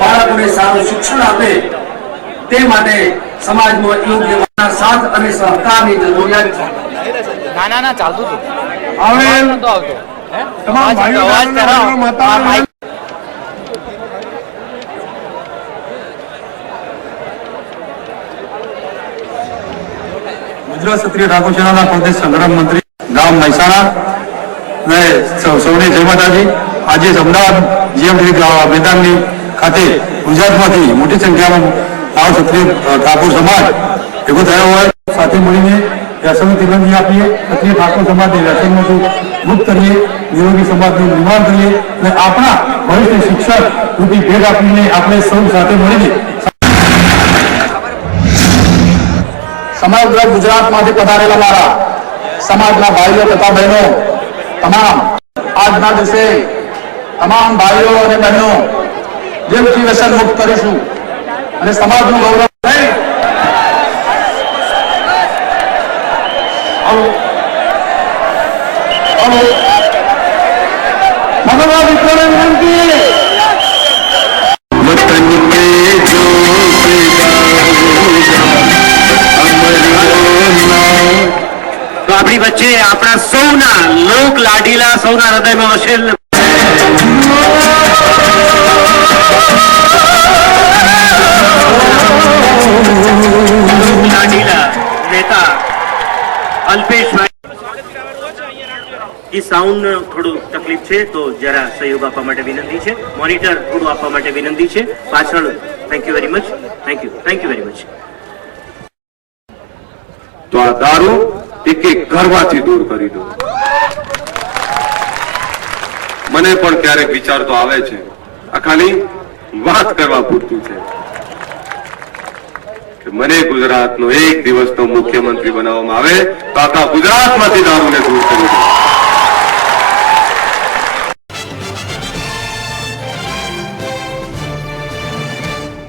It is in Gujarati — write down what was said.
બાળકોને સારું શિક્ષણ આપે તે માટે સમાજમાં યોગ્ય સાથ અને સહકારની જરૂરિયાત છે. ના ચાલતું હતું. તમામ ભાઈઓ માતા ગુજરાત ક્ષત્રિય ઠાકોર સેનાના પ્રદેશ સંગઠન મંત્રી ગામ મહેસાણા ને સૌને જય માતાજી. આજે અમદાવાદ જીએમડી મેદાનની ખાતે ગુજરાતમાંથી મોટી સંખ્યામાં આવ ક્ષત્રિય ઠાકોર સમાજ ભેગો થયો હોય, સાથે મળીને વ્યસનની તિરંગી આપીએ, ક્ષત્રિય ઠાકોર સમાજને વ્યસનમાંથી મુક્ત કરીએ, નિરોગી સમાજનું નિર્માણ કરીએ અને આપણા ભવિષ્ય શિક્ષક રૂપી ભેટ આપીને આપણે સૌ સાથે મળીને સમગ્ર ગુજરાતમાંથી પધારેલા મારા સમાજના ભાઈઓ તથા બહેનો તમામ આજના દિવસે તમામ ભાઈઓ અને બહેનો જેમથી વ્યસન મુક્ત કરીશું અને સમાજનું ગૌરવ ભગવાન વિષ્ણુને વિનંતી તો આપણી વચ્ચે આપણા સૌના લોક લાડીલા સૌના હૃદયમાં વસેલ લાડીલા નેતા અલ્પેશભાઈ. એ સાઉન્ડ થોડું તકલીફ છે તો જરા સહયોગ આપવા માટે વિનંતી છે. મોનિટર થોડું આપવા માટે વિનંતી છે પાછળ. Thank you very much. Thank you very much. તો આ દારૂ એક ઘરમાંથી દૂર કરી દો. મને પણ ક્યારેક વિચાર તો આવે છે, આ ખાલી વાત કરવા પૂરતું છે કે મને ગુજરાતનો એક દિવસનો મુખ્યમંત્રી બનાવવામાં આવે તો આખા ગુજરાતમાંથી દારૂને દૂર કરી દો.